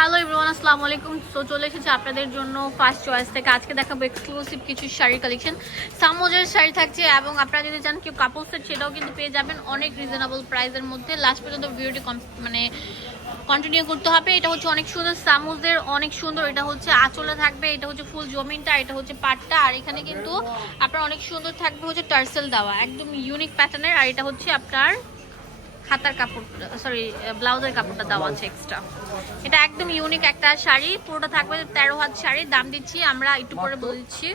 Hello everyone আসসালামু আলাইকুম তো চলে এসেছি আপনাদের জন্য ফার্স্ট চয়েস থেকে। আজকে দেখাবো এক্সক্লুসিভ কিছু শাড়ির কালেকশন সামোজের শাড়ি থাকছে এবং আপনারা যদি চান কেউ কাপড় সেট সেটাও কিন্তু পেয়ে যাবেন অনেক রিজনেবল প্রাইসের মধ্যে। লাস্ট পর্যন্ত ভিডিওটি মানে কন্টিনিউ করতে হবে। এটা হচ্ছে অনেক সুন্দর সামুজের, অনেক সুন্দর। এটা হচ্ছে আঁচলে থাকবে, এটা হচ্ছে ফুল জমিনটা, এটা হচ্ছে পাটটা। আর এখানে কিন্তু আপনার অনেক সুন্দর থাকবে হচ্ছে টার্সেল দেওয়া। একদম ইউনিক প্যাটার্নের আর এটা হচ্ছে আপনার হাতার কাপড় সরি ব্লাউজের কাপড়টা দেওয়া আছে এক্সট্রা এটা একদম ইউনিক একটা শাড়ি পুরোটা থাকবে তেরো হাত শাড়ি। দাম দিচ্ছি আমরা একটু পরে বলছি।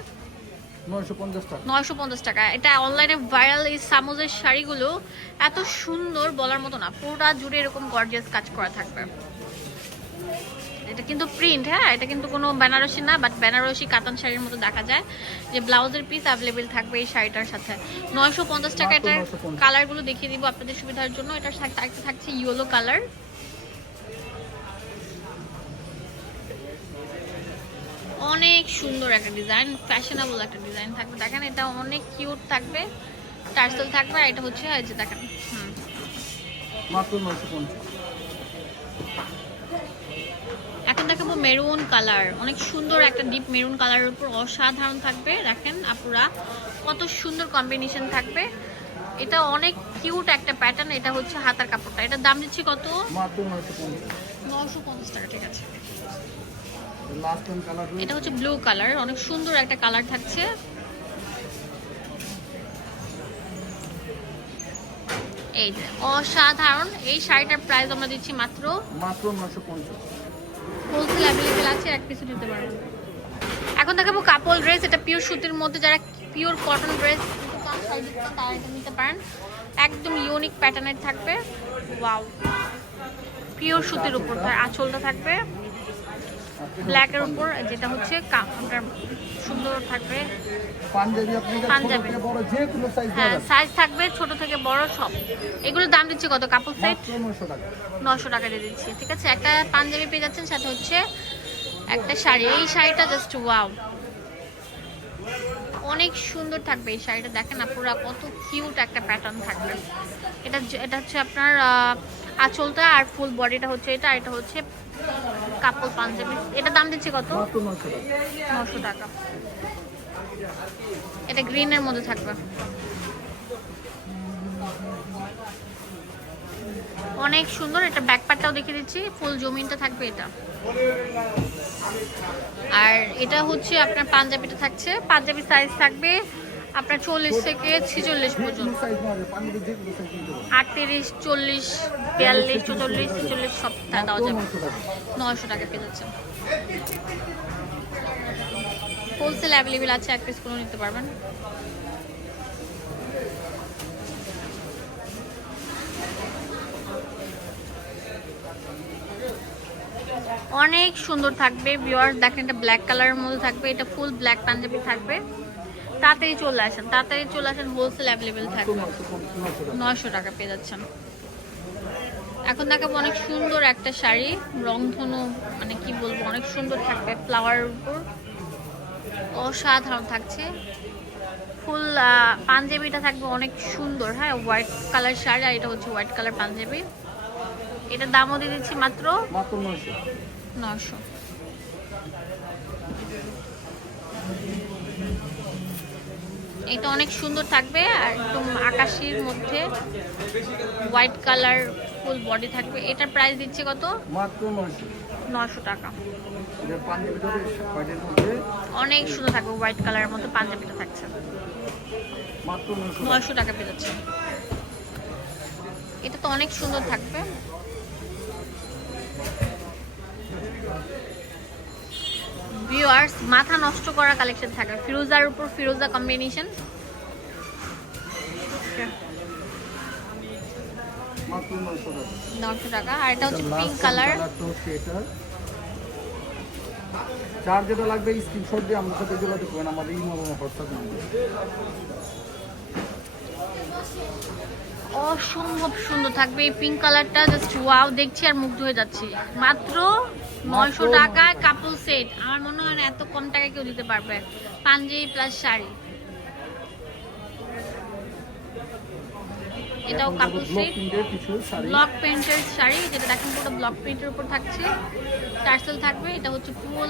দিচ্ছি পঞ্চাশ টাকা। নয়শো পঞ্চাশ টাকা। এটা অনলাইনে ভাইরাল এই সামোজের শাড়িগুলো এত সুন্দর বলার মতো না। পুরোটা জুড়ে এরকম গর্জিয়াস কাজ করা থাকবে। এটা কিন্তু প্রিন্ট হ্যাঁ? এটা কিন্তু কোনো বেনারসি না বাট বেনারসি কাতান শাড়ির মতো দেখা যায় যে ব্লাউজের পিস অ্যাভেলেবেল থাকবে এই শাড়িটার সাথে। নয়শো পঞ্চাশ টাকা এটার কালারগুলো দেখিয়ে দিব আপনাদের সুবিধার জন্য। এটার সাথে একটা থাকছে ইয়েলো কালার অনেক সুন্দর একটা ডিজাইন ফ্যাশনেবল একটা ডিজাইন থাকবে। দেখেন এটা অনেক কিউট থাকবে টার্সেল থাকবে আর এটা হচ্ছে যে দেখেন হুম। মাত্র নয়শো পঞ্চাশ। দেখাবো মেরুন কালার অনেক সুন্দর একটা ডিপ মেরুন কালারের উপর অসাধারণ থাকবে। দেখেন আপুরা কত সুন্দর কম্বিনেশন থাকবে। এটা অনেক কিউট একটা প্যাটার্ন এটা হচ্ছে হাতার কাপড়টা। এটার দাম দিচ্ছি কত? নশো পঞ্চাশ। টাকা ঠিক আছে। এটা হচ্ছে ব্লু কালার অনেক সুন্দর একটা কালার থাকছে। এই অসাধারণ। এই শাড়িটার প্রাইস আমরা দিচ্ছি মাত্র মাত্র নয়শো পঞ্চাশ। হোলসেল অ্যাভেলেবেল আছে, এক পিসও নিতে পারবেন এখন দেখাবো কাপল ড্রেস এটা পিওর সুতির মধ্যে, যারা পিওর কটন ড্রেস তারা নিতে পারেন। একদম ইউনিক প্যাটার্নের থাকবে। ওয়াও পিওর সুতির উপর আঁচলটা থাকবে। ব্ল্যাকের উপর যেটা হচ্ছে সুন্দর থাকবে। পাঞ্জাবি হ্যাঁ সাইজ থাকবে ছোট থেকে বড় সব। এগুলোর দাম দিচ্ছি কত? কাপড় সেট নশো টাকা। দিয়ে দিচ্ছি ঠিক আছে? একটা পাঞ্জাবি পেয়ে যাচ্ছেন সাথে হচ্ছে একটা শাড়ি। এই শাড়িটা জাস্ট ওয়াও অনেক সুন্দর থাকবে এই শাড়িটা। দেখেন আপনারা কত কিউট একটা প্যাটার্ন থাকবে। এটা এটা হচ্ছে আপনার আহ, আঁচলটা আর ফুল বডিটা হচ্ছে এটা আর এটা হচ্ছে কাপড় পাঞ্জাবি। এটা দাম দিচ্ছি কত? নশো টাকা। এটা গ্রিনের মধ্যে থাকবে। অনেক সুন্দর এটা ব্যাকপারটাও দেখিয়ে দিচ্ছি। ফুল জমিনটা থাকবে এটা। আর এটা হচ্ছে আপনার পাঞ্জাবিটা থাকছে। পাঞ্জাবি সাইজ থাকবে আপনার চল্লিশ থেকে ছেচল্লিশ পর্যন্ত। কোনো আটত্রিশ, চল্লিশ, বিয়াল্লিশ, চৌচল্লিশ, ছেচল্লিশ সব দেওয়া যাবে। নয়শো টাকা পেয়ে যাচ্ছে হোলসেল অ্যাভেলেবেল আছে, এক পিস করে নিতে পারবেন। অনেক সুন্দর থাকবে ভিউয়ার্স দেখেন এটা ব্ল্যাক কালারের মধ্যে থাকবে, এটা ফুল ব্ল্যাক পাঞ্জাবি থাকবে। তাড়াতাড়ি চলে আসেন তাড়াতাড়ি চলে আসেন হোলসেল অ্যাভেলেবেল থাকবে নয়শো টাকা পেয়ে যাচ্ছেন। এখন দেখাবো অনেক সুন্দর একটা শাড়ি রংধনু মানে কি বলব অনেক সুন্দর থাকবে ফ্লাওয়ারের উপর। অসাধারণ থাকছে। ফুল পাঞ্জাবিটা থাকবে অনেক সুন্দর হ্যাঁ হোয়াইট কালার শাড়ি আর এটা হচ্ছে হোয়াইট কালার পাঞ্জাবি। এটার দামও দিয়ে দিচ্ছি মাত্র নশো এটা অনেক সুন্দর থাকবে আর একদম আকাশির মধ্যে হোয়াইট কালার ফুল বডি থাকবে। এটার প্রাইস দিচ্ছে কত? নশো টাকা। অনেক সুন্দর থাকবে হোয়াইট কালারের মধ্যে পাঞ্জাবিটা থাকছে। নশো টাকা। নয়শো টাকা পেয়ে যাচ্ছে। এটা তো অনেক সুন্দর থাকবে। ভিউয়ার্স মাথা নষ্ট করা কালেকশন থাকবে ফিরোজার উপর ফিরোজা কম্বিনেশন নশো টাকা। আর এটা হচ্ছে পিঙ্ক কালার কালারটা হচ্ছে এটা। চার যেটা লাগবে স্ক্রিনশট দিয়ে আমাদের সাথে যোগাযোগ করবেন আমাদের ইমো হোয়াটসঅ্যাপ নাম্বার অসম্ভব সুন্দর থাকবে এই পিঙ্ক কালারটা জাস্ট ওয়াও দেখছি আর মুগ্ধ হয়ে যাচ্ছি। মাত্র নয়শো টাকায় কাপল সেট আমার মনে হয় না এত কম টাকায় কেউ দিতে পারবে। পাঞ্জাবি প্লাস শাড়ি। এটাও কাপল সেট ব্লক প্রিন্টের শাড়ি। যেটা দেখেন পুরো ব্লক প্রিন্টের উপর থাকছে। টার্সেল থাকবে এটা হচ্ছে ফুল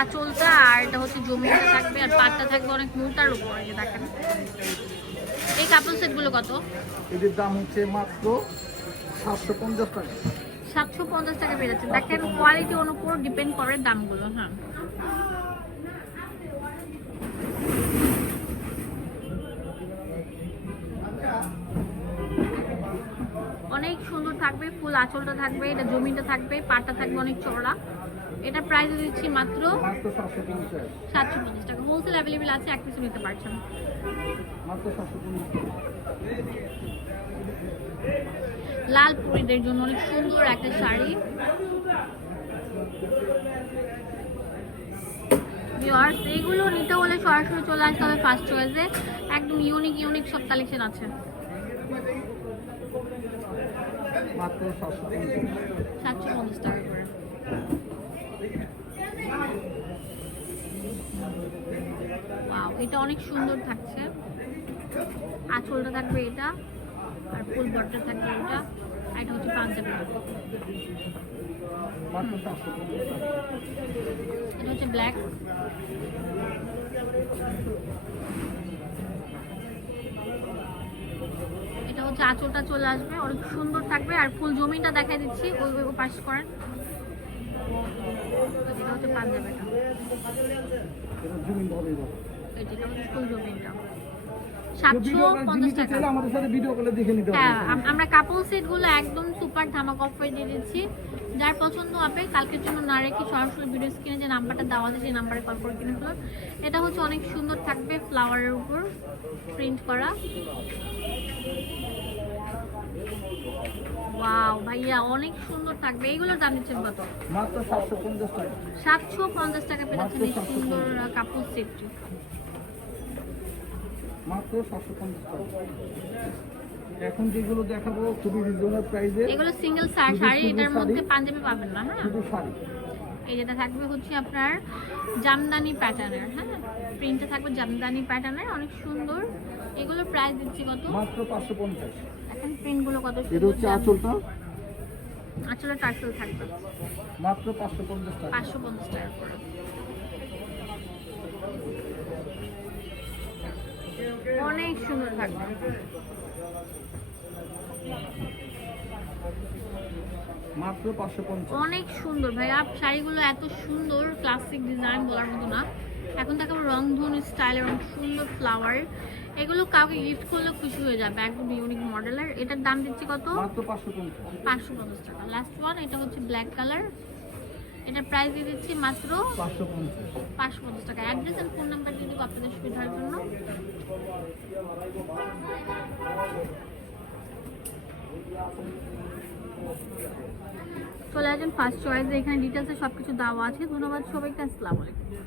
আঁচলটা আর এটা হচ্ছে জমিটা থাকবে আর পাটটা থাকবে অনেক মোটার উপরে যে দেখেন। এই কাপড় সেটগুলো কত? এদের দাম হচ্ছে মাত্র সাতশো পঞ্চাশ টাকা। সাতশো পঞ্চাশ টাকা যাচ্ছে দেখেন কোয়ালিটি ওর উপর ডিপেন্ড করে দামগুলো হ্যাঁ। অনেক সুন্দর থাকবে, ফুল আঁচলটা থাকবে, এটা জমিটা থাকবে, পাটটা থাকবে অনেক চড়া এটা প্রাইস দিচ্ছি মাত্র সাতশো পঞ্চাশ টাকা। হোলসেল অ্যাভেলেবেল আছে, এক পিছু নিতে পারছেন। লাল পরিদের জন্য অনেক সুন্দর একটা শাড়ি। এইগুলো নিতে হলে সরাসরি চলে আসতে হবে ফার্স্ট চয়েসে একদম ইউনিক ইউনিক সব কালেকশন আছে। সাতশো পঞ্চাশ। সাতশো টাকা করে। এটা অনেক সুন্দর থাকছে। আঁচলটা থাকবে এটা। আর ফুল বটটা থাকবে এটা আর এটা হচ্ছে পাঞ্জাবি এটা হচ্ছে ব্ল্যাক। এটা হচ্ছে আঁচলটা চলে আসবে অনেক সুন্দর থাকবে। আর ফুল জমিটা দেখাই দিচ্ছি ওই ওই পাশ করেন। এটা হচ্ছে পাঞ্জাবিটা। এটা হচ্ছে ফুল জমিটা আমরা কাপল সেটগুলো একদম সুপার ধামাক অফার দিয়ে দিচ্ছি। যার পছন্দ হবে কালকের জন্য না রেখে সরাসরি ভিডিও স্ক্রিনে যে নাম্বারটা দেওয়া আছে সেই নাম্বারে কল করে কিনে ফেলুন। এটা হচ্ছে অনেক সুন্দর থাকবে ফ্লাওয়ারের উপর প্রিন্ট করা। ওয়াও ভাইয়া অনেক সুন্দর থাকবে। এইগুলোর দাম দিচ্ছেন কত? মাত্র সাতশো পঞ্চাশ টাকা। সাতশো পঞ্চাশ টাকা পেয়েছেন এই মাত্র 750 সুন্দর কাপড় সেটটি মাত্র সাতশো পঞ্চাশ টাকা। এখন যেগুলো দেখাবো খুবই রিজনেবল প্রাইসে এগুলো সিঙ্গেল শাড়ি এটার মধ্যে পাঞ্জাবি পাবেন না হ্যাঁ? শুধু শাড়ি। এই যেটা থাকবে হচ্ছে আপনার জামদানি প্যাটার্নের হ্যাঁ? প্রিন্টটা থাকবে জামদানি প্যাটার্নের অনেক সুন্দর। এগুলোর প্রাইস দিচ্ছি কত? মাত্র পাঁচশো পঞ্চাশ। এখন প্রিন্টগুলো কত এটা হচ্ছে আঁচলটা? আঁচলের টার্সেল থাকবে। মাত্র পাঁচশো পঞ্চাশ টাকা। পাঁচশো পঞ্চাশ টাকা করে। সুন্দর থাকবে। মাত্র পাঁচশো পঞ্চাশ। অনেক সুন্দর ভাইয়া শাড়িগুলো এত সুন্দর ক্লাসিক ডিজাইন বলার মতো না। এখন দেখাবো রংধনু স্টাইলের অনেক সুন্দর ফ্লাওয়ার এগুলো কাউকে গিফট করলে খুশি হয়ে যাবে একদম ইউনিক মডেলের এটার দাম দিচ্ছি কত? পাঁচশো পঞ্চাশ। টাকা। লাস্ট ওয়ান এটা হচ্ছে ব্ল্যাক কালার এটার প্রাইস দিয়ে দিচ্ছি মাত্র পাঁচশো পঞ্চাশ। টাকা। অ্যাড্রেস অ্যান্ড ফোন নাম্বার দিয়ে দেবো আপনাদের সুবিধার জন্য। চলে আসেন ফার্স্ট চয়েসে এখানে ডিটেলসে সব কিছু দেওয়া আছে। ধন্যবাদ সবাইকে। আসসালামু আলাইকুম।